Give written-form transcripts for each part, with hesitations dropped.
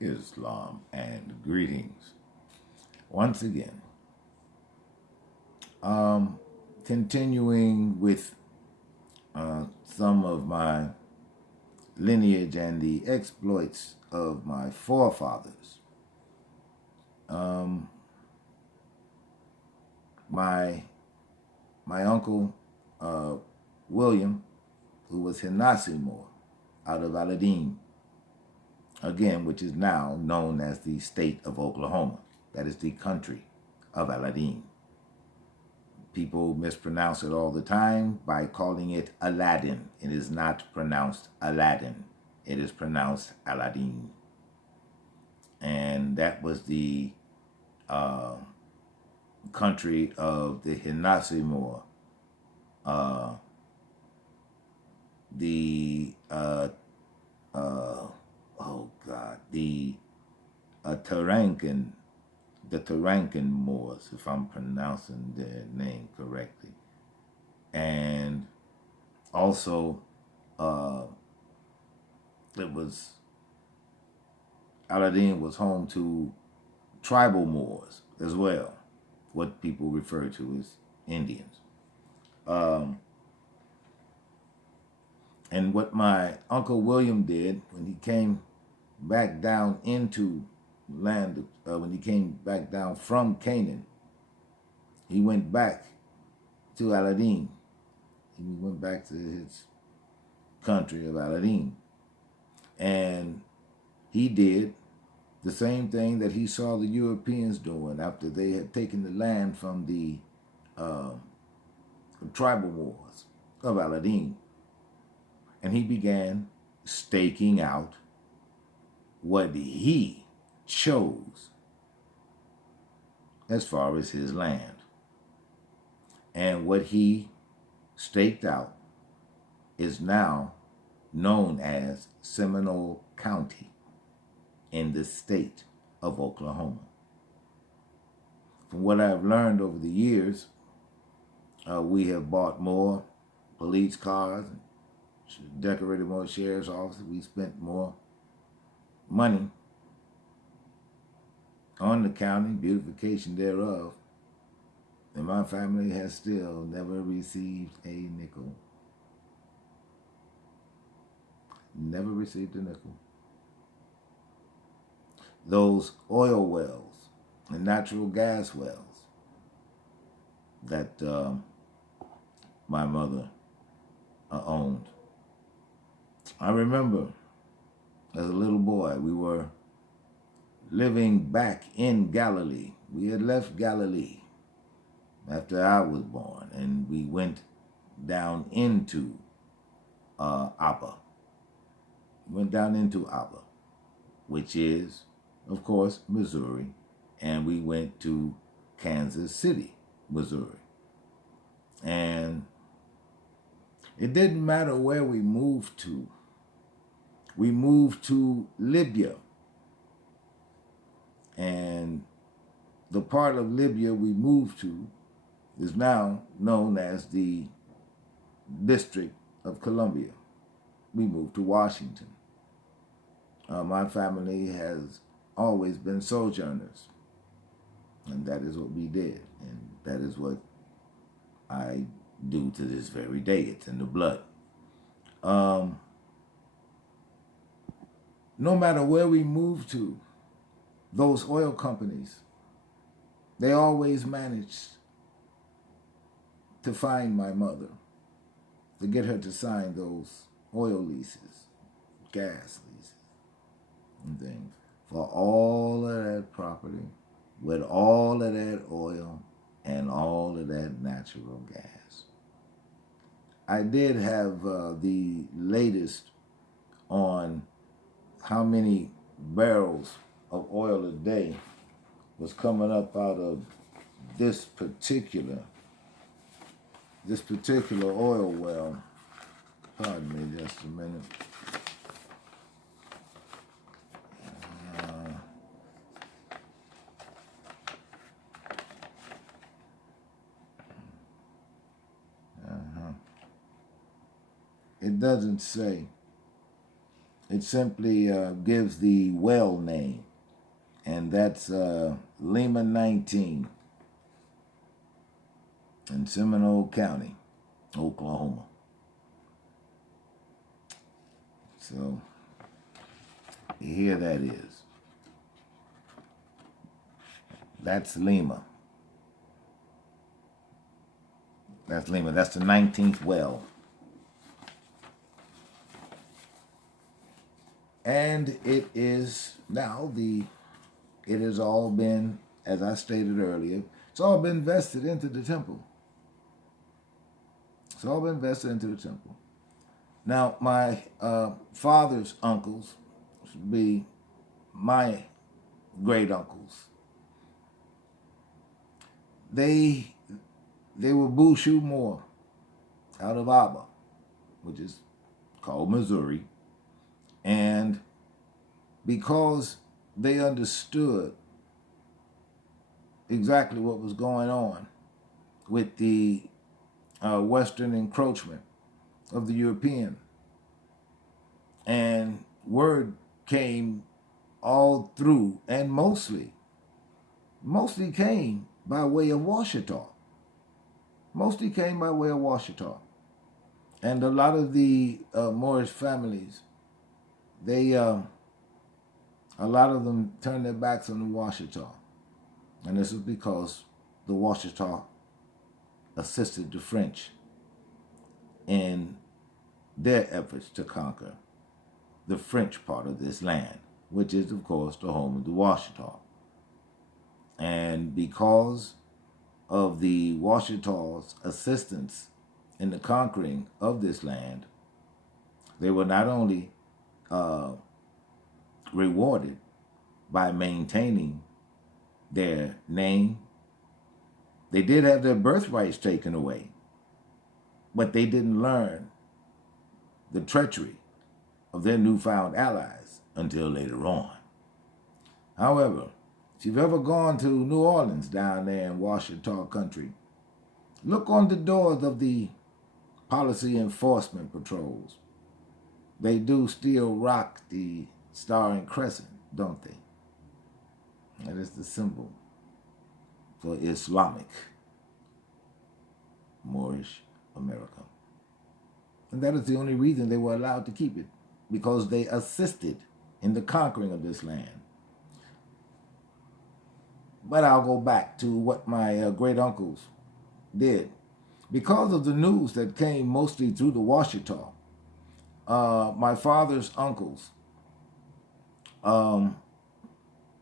Islam, and greetings. Once again, continuing with some of my lineage and the exploits of my forefathers. Um, my my uncle William, who was Hinasimor out of Aladdin, again, which is now known as the state of Oklahoma. That is the country of Aladdin. People mispronounce it all the time by calling it Aladdin. It is not pronounced Aladdin. It is pronounced Aladdin. And that was the uh, country of the Hinasimor, the oh God, the Tarankan, the Tarankan Moors, if I'm pronouncing their name correctly, and also it was Aladdin was home to tribal Moors as well, what people refer to as Indians. Um, and what my Uncle William did when he came back down into land, when he came back down from Canaan, he went back to Aladdin. He went back to his country of Aladdin. And he did the same thing that he saw the Europeans doing after they had taken the land from the tribal wars of Aladdin. And he began staking out what he chose as far as his land. And what he staked out is now known as Seminole County in the state of Oklahoma. From what I've learned over the years, we have bought more police cars, decorated more sheriff's offices. We spent more money on the county, beautification thereof, and my family has still never received a nickel. Never received a nickel. Those oil wells and natural gas wells that my mother owned. I remember as a little boy, we were living back in Galilee. We had left Galilee after I was born, and we went down into Abba. Went down into Abba, which is, of course, Missouri, and we went to Kansas City, Missouri. And it didn't matter where we moved to. We moved to Libya. And the part of Libya we moved to is now known as the District of Columbia. We moved to Washington. My family has always been sojourners. And that is what we did. And that is what I do to this very day. It's in the blood. No matter where we move to, those oil companies, they always managed to find my mother, to get her to sign those oil leases, gas leases, and things, for all of that property, with all of that oil and all of that natural gas. I did have the latest on how many barrels of oil a day was coming up out of this particular oil well. Pardon me just a minute. It doesn't say. it simply gives the well name, and that's Lima 19 in Seminole County, Oklahoma. So here that is. That's Lima. That's Lima. That's the 19th well. And it is now it has all been, as I stated earlier, it's all been vested into the temple. It's all been vested into the temple. Now, my father's uncles would be my great uncles. They were Bushu Moor out of Abba, which is called Missouri. And because they understood exactly what was going on with the Western encroachment of the European, and word came all through, and mostly came by way of Washita. Mostly came by way of Washita. And a lot of the Moorish families, a lot of them turned their backs on the Washita. And this is because the Washita assisted the French in their efforts to conquer the French part of this land, which is, of course, the home of the Washita. And because of the Washita's assistance in the conquering of this land, they were not only rewarded by maintaining their name, they did have their birthrights taken away, but they didn't learn the treachery of their newfound allies until later on. However, if you've ever gone to New Orleans down there in Washita country, look on the doors of the policy enforcement patrols. They do still rock the Star and Crescent, don't they? That is the symbol for Islamic Moorish America. And that is the only reason they were allowed to keep it, because they assisted in the conquering of this land. But I'll go back to what my great uncles did. Because of the news that came mostly through the Washita, my father's uncles,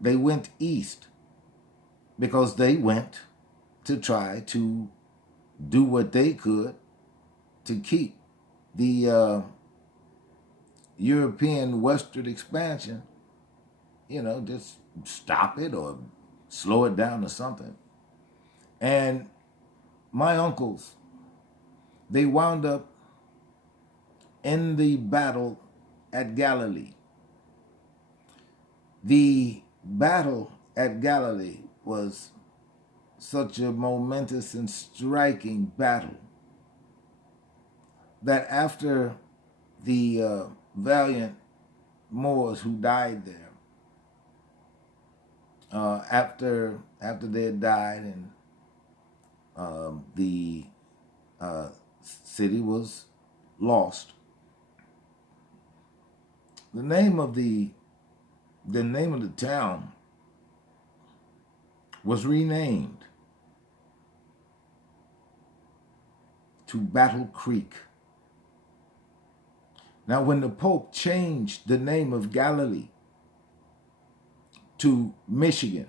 they went east because they went to try to do what they could to keep the European westward expansion, just stop it or slow it down or something. And my uncles, they wound up in the battle at Galilee. The battle at Galilee was such a momentous and striking battle that after the valiant Moors who died there, after they had died and the city was lost, the name of the town was renamed to Battle Creek. Now, when the Pope changed the name of Galilee to Michigan,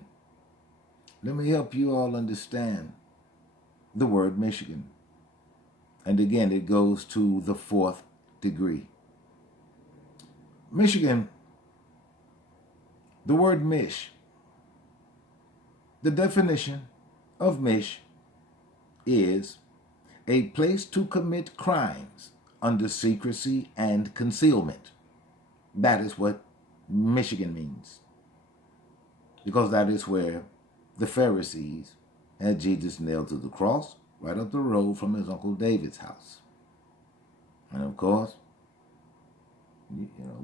let me help you all understand the word Michigan. And again, it goes to the fourth degree. Michigan, the word Mich, the definition of Mich is a place to commit crimes under secrecy and concealment. That is what Michigan means, because that is where the Pharisees had Jesus nailed to the cross right up the road from his Uncle David's house. And of course,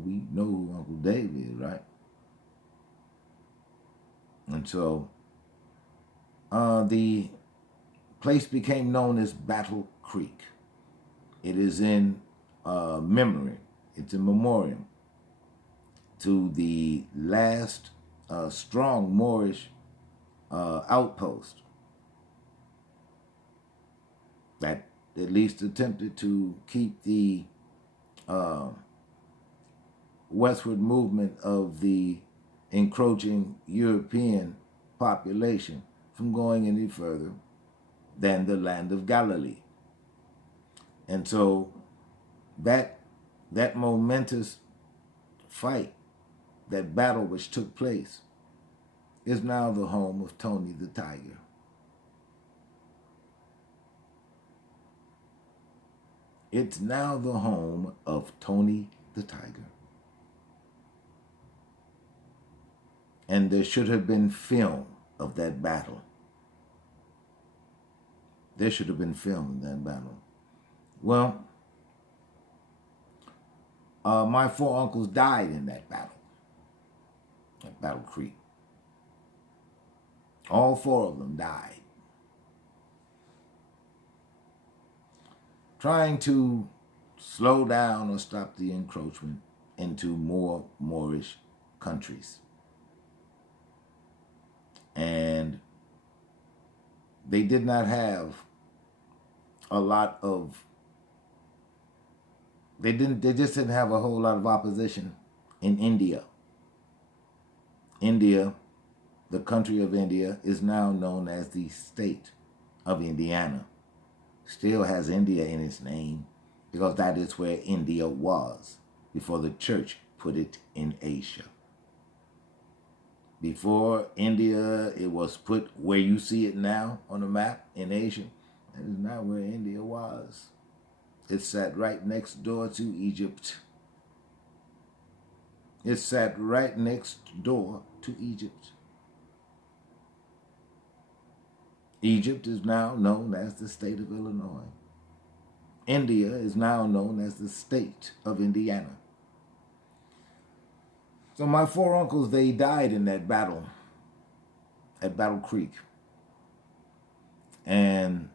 we know who Uncle Dave is, right? And so the place became known as Battle Creek. It is in memory. It's a memorial to the last strong Moorish outpost that at least attempted to keep the westward movement of the encroaching European population from going any further than the land of Galilee. And so that momentous fight, that battle which took place, is now the home of Tony the Tiger. It's now the home of Tony the Tiger. And there should have been film of that battle. There should have been film of that battle. Well, my 4 uncles died in that battle, at Battle Creek. All 4 of them died. Trying to slow down or stop the encroachment into more Moorish countries. And they did not have a lot of, they just didn't have a whole lot of opposition in India. India, the country of India, is now known as the state of Indiana. Still has India in its name because that is where India was before the church put it in Asia. Before India, it was put where you see it now on the map in Asia. That is not where India was. It sat right next door to Egypt. It sat right next door to Egypt. Egypt is now known as the state of Illinois. India is now known as the state of Indiana. So my 4 uncles, they died in that battle at Battle Creek. And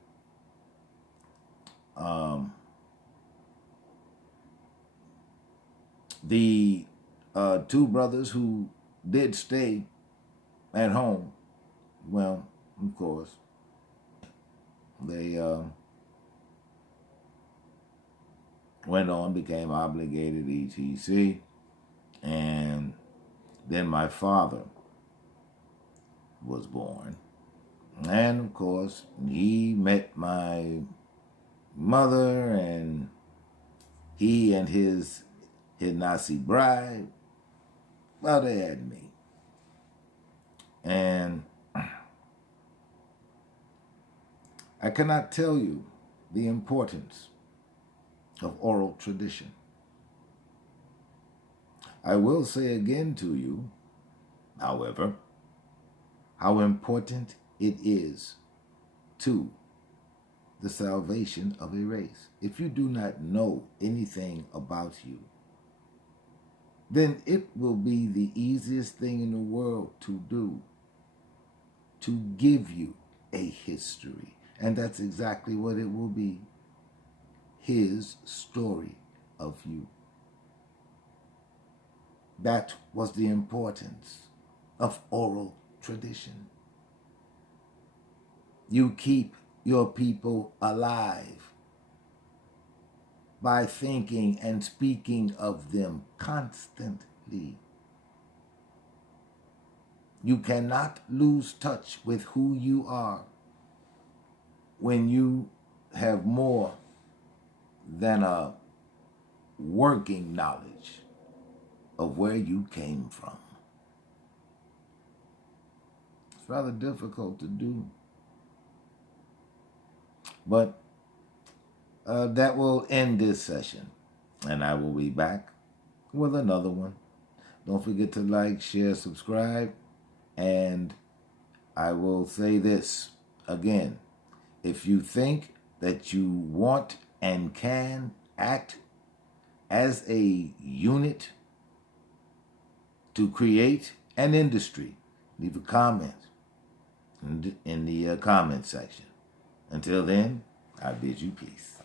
the 2 brothers who did stay at home, well, of course, they went on, became obligated, etc. And then my father was born. And of course, he met my mother, and he and his Nazi bride, well, they had me. And I cannot tell you the importance of oral tradition. I will say again to you, however, how important it is to the salvation of a race. If you do not know anything about you, then it will be the easiest thing in the world to do, to give you a history. And that's exactly what it will be. His story of you. That was the importance of oral tradition. You keep your people alive by thinking and speaking of them constantly. You cannot lose touch with who you are when you have more than a working knowledge of where you came from. It's rather difficult to do. But that will end this session, and I will be back with another one. Don't forget to like, share, subscribe, and I will say this again. If you think that you want and can act as a unit to create an industry, leave a comment in the comment section. Until then, I bid you peace.